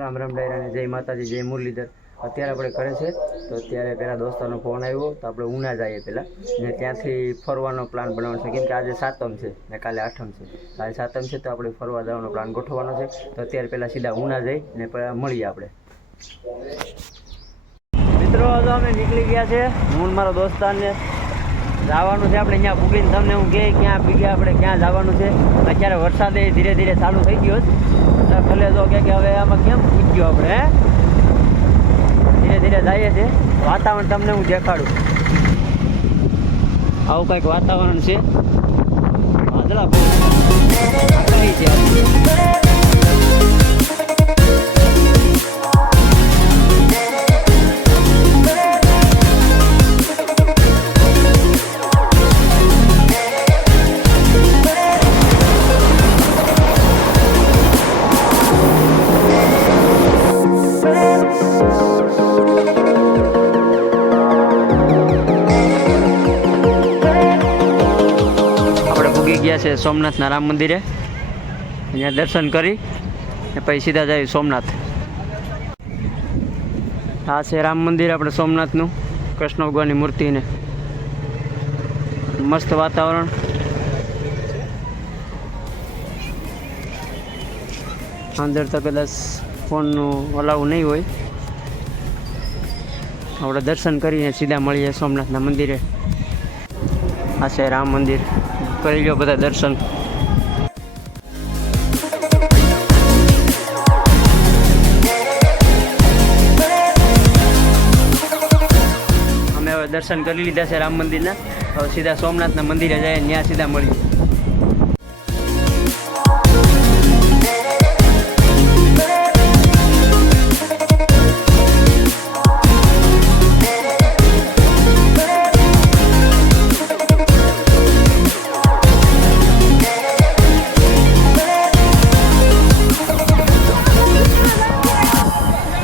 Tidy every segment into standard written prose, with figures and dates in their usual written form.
રામ રામ ડાયરાને જય માતાજી જય મુરલીધર। અત્યારે આપણે ઘરે છે તો અત્યારે પહેલાં દોસ્તારનો ફોન આવ્યો તો આપણે ઉના જઈએ પહેલાં ને ત્યાંથી ફરવાનો પ્લાન બનાવવાનો છે, કેમ કે આજે સાતમ છે ને કાલે આઠમ છે। કાલે સાતમ છે તો આપણે ફરવા જવાનો પ્લાન ગોઠવવાનો છે। તો અત્યારે પહેલાં સીધા ઉના જઈ ને પહેલાં મળીએ આપણે મિત્રો। તો અમે નીકળી ગયા છે, હું મારો દોસ્તારને જવાનું છે આપણે અહીંયા પૂગીને તમને હું કહે ક્યાં પૂગ્યા આપણે ક્યાં જવાનું છે। અત્યારે વરસાદ ધીરે ધીરે ચાલુ થઈ ગયો છે, ભલે તો કે હવે આમાં કેમ પૂગ્યો આપણે ધીરે ધીરે જઈએ છે। વાતાવરણ તમને હું દેખાડું, આવું કંઈક વાતાવરણ છે, વાદળા બહુ છે। ગયા છે સોમનાથના રામ મંદિરે, અહીંયા દર્શન કરી ને પછી સીધા જાય સોમનાથ। આ છે રામ મંદિર આપણે સોમનાથનું, કૃષ્ણ ભગવાનની મૂર્તિને મસ્ત વાતાવરણ। અંદર તો કદાચ ફોનનું અલાઉ નહીં હોય, આપણે દર્શન કરીને સીધા મળીએ સોમનાથના મંદિરે। આ છે રામ મંદિર, કરી લો બધા દર્શન। અમે હવે દર્શન કરી લીધા છે રામ મંદિરના, હવે સીધા સોમનાથના મંદિરે જાય, ત્યાં સીધા મળીએ।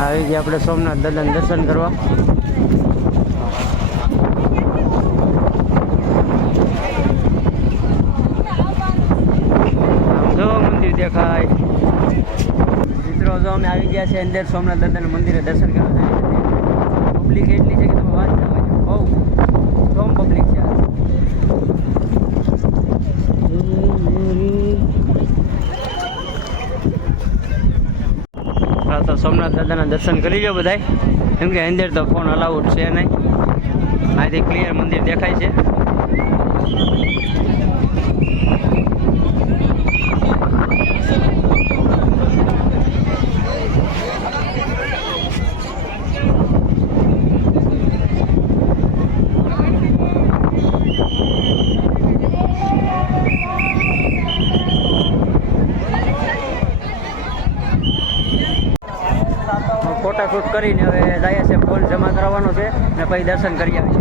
આવી ગયા આપણે સોમનાથ દાદાના દર્શન કરવા। આમ જો મંદિર દેખાય મિત્રો। જો અમે આવી ગયા છે અંદર સોમનાથ દાદાના મંદિરે દર્શન કરવા જાય। પબ્લિક એટલી છે કે તમે વાત ના હોય, બહુ કમ પબ્લિક છે। તો સોમનાથ દાદાના દર્શન કરી લો બધાય, કેમ કે અંદર તો ફોન અલાઉડ છે નહીં, અહીંથી ક્લિયર મંદિર દેખાય છે। ફોટા શૂટ કરીને હવે જાય છે, ફોન જમા કરાવવાનો છે ને પછી દર્શન કરી આવીએ।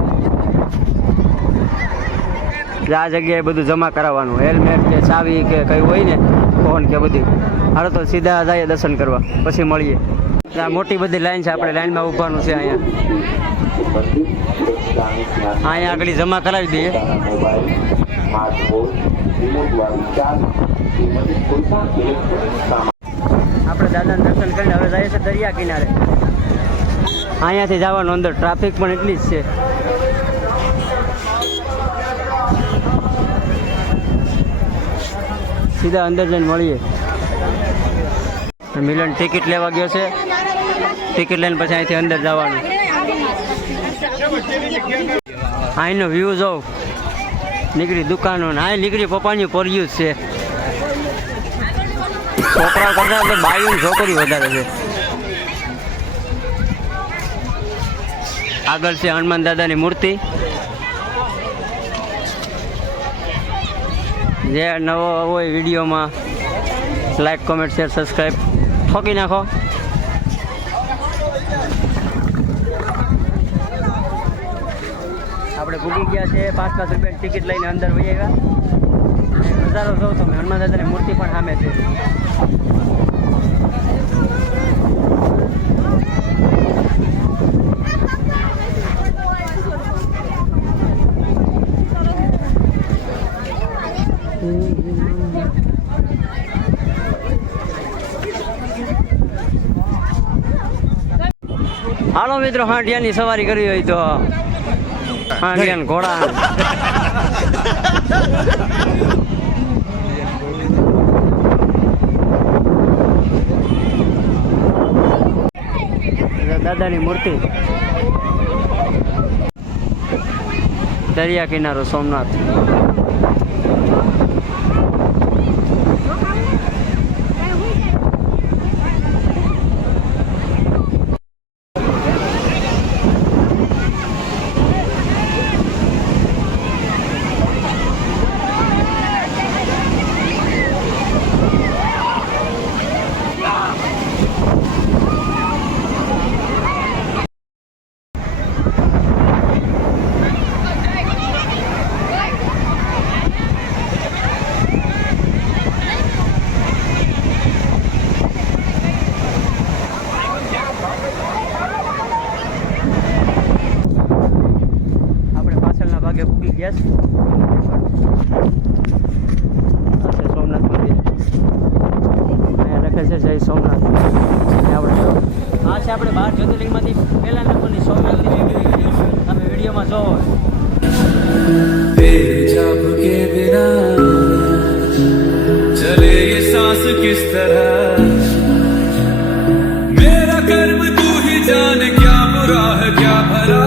આ જગ્યાએ બધું જમા કરાવવાનું, હેલ્મેટ કે ચાવી કે કંઈ હોય ને, ફોન કે બધું। હાલો તો સીધા જઈએ દર્શન કરવા, પછી મળીએ। આ મોટી બધી લાઈન છે, આપણે લાઈનમાં ઊભવાનું છે। અહીંયા આગળ જમા કરાવી દઈએ। આપણે દાદાના દર્શન કરીને હવે જઈએ છીએ દરિયા કિનારે। અહીંયાથી જવાનું, અંદર ટ્રાફિક પણ એટલી જ છે। સીધા અંદર જઈને મળીએ। મિલન ટિકિટ લેવા ગયો છે, ટિકિટ લઈને પછી અહીંથી અંદર જવાનું। અહીંનો વ્યૂ જોઉં, નીકળી દુકાનો ને અહીં નીકળી પપ્પાની પોર્યું જ છે। છોકરાઓ કરતા તો બાયું છોકરી વધારે છે। આગળ છે હનુમાન દાદાની મૂર્તિ। જે નવો હોય વિડીયોમાં લાઈક કોમેન્ટ શેર સબસ્ક્રાઈબ ઠોકી નાખો। આપણે ભૂગી ગયા છે, 5-5 રૂપિયાની ટિકિટ લઈને અંદર વહી આવ્યા। નજારો જોઉં તમે, હનુમાન દાદાની મૂર્તિ પણ સામે છે। હાલો મિત્રો, હાંડિયાની સવારી કરવી હોય તો હાંડિયાના ઘોડા દાદાની મૂર્તિ, દરિયા કિનારો સોમનાથ. પૂગી ગયા છે. સોમનાથ મંદિર અહીંયા લખે છે જય સોમનાથ. આપણે આ છે આપણે 12 જ્યોતિર્લિંગમાંથી પહેલા નંબરની સોમનાથની તમે વિડીયોમાં જોવો. जब के बिना चले ये सांस किस तरह, मेरा कर्म तू ही जाने क्या बुरा है क्या भला,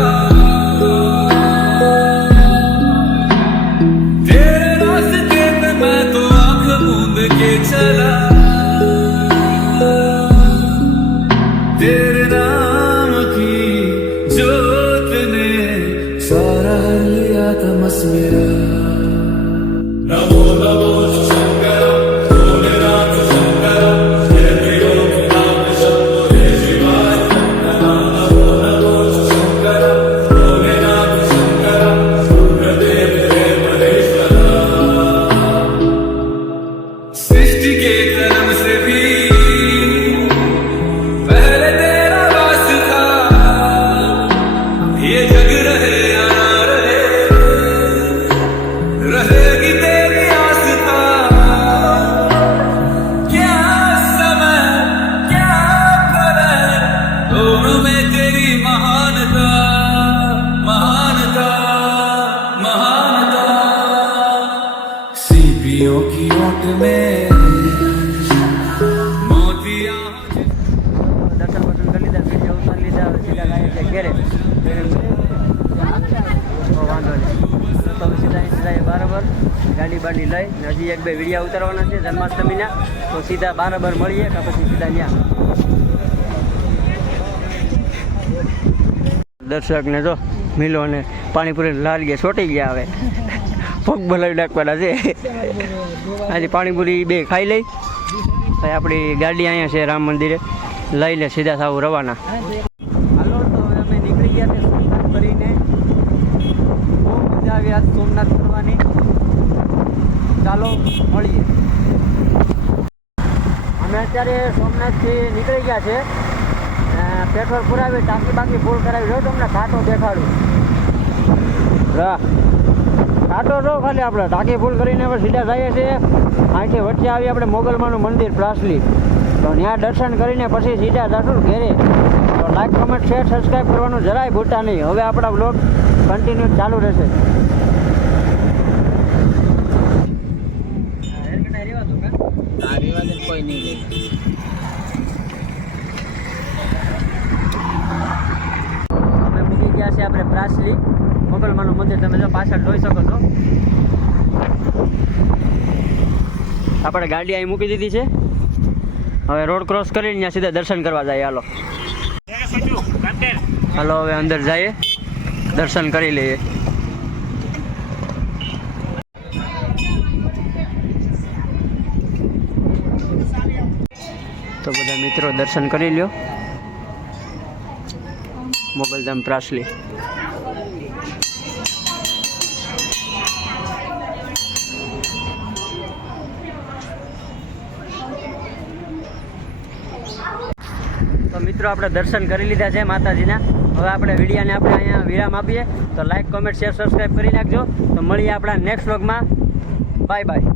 तेरे रास्ते पे मैं तो आंख मूंद के चला, तेरे नाम की जोत ने सारा हर लिया तमस मेरा. नमो नमो शंकर भोलेनाथ शंकर, जय भोलेनाथ शंभो जय शिवाय. नमो नमो शंकर भोलेनाथ शंकर, रुद्रदेव जय महेश्वरा. सृष्टि के जन्म से भी पहले तेरा वास था, ये जग रहे या ना रहे, रहेगी तेरी आस्था. क्या समय क्या पलय, दोनों में तेरी महानता महानता महानता. सीपियों की ओट में मोतियां દર્શન બર્શન કરી લીધા, વિડીયો ઉતારી લીધા, સીધા ગાય છે ઘેરે. તો વાંધો નહીં, તો સીધા બરાબર ગાડી બાડી લઈ ને હજી એક બે વિડીયો ઉતારવાના છે જન્માષ્ટમીના. તો સીધા બરાબર મળીએ કે પછી સીધા ત્યાં દર્શકને જો મિલો અને પાણીપુરી લારીએ છોટી ગયા. હવે પગ બોલાવી નાખવાના છે. આજે પાણીપુરી બે ખાઈ લઈ પછી આપણી ગાડી અહીંયા છે રામ મંદિરે લઈને સીધા થાવ રવાના. હાલો, તો હવે અમે નીકળી ગયા છે સોમનાથ કરીને. બહુ મજા આવી આજ સોમનાથ ફરવાની. ચાલો મળીએ. અમે અત્યારે સોમનાથથી નીકળી ગયા છે. પેટ્રોલ પુરાવી ટાંકી બાકી ફૂલ કરાવી રહ્યો. તમને ઘાટો દેખાડું. ઘાટો જો ખાલી આપણે ટાંકી ફૂલ કરીને હવે સીધા જઈએ છીએ. અહીંથી વચ્ચે આવી આપણે મોગલમાનું મંદિર પ્રાસલી, તો ત્યાં દર્શન કરીને પછી સીધા જશું ઘેરે. તો લાઈક કમેન્ટ શેર સબસ્ક્રાઈબ કરવાનું જરાય ભૂલતા નહીં. હવે આપણા બ્લોગ કન્ટિન્યુ ચાલુ રહેશે. કોઈ નહીં. અમે મૂકી ગયા છે આપણે પ્રાસલી મોગલમાનું મંદિર. તમે જો પાછળ જોઈ શકો છો. આપણે ગાડી અહીં મૂકી દીધી છે. હવે રોડ ક્રોસ કરીને ત્યાં સીધા દર્શન કરવા જાય. હાલો હાલો હવે અંદર જઈએ, દર્શન કરી લઈએ. તો બધા મિત્રો દર્શન કરી લ્યો મોગલધામ પ્રાસલી. તો મિત્રો આપણે દર્શન કરી લીધા છે માતાજીના. હવે આપણે વિડીયોને આપણે અહીંયા વિરામ આપીએ. તો લાઈક કોમેન્ટ શેર સબસ્ક્રાઈબ કરી નાખજો. તો મળીએ આપણા નેક્સ્ટ વ્લોગમાં. Bye bye.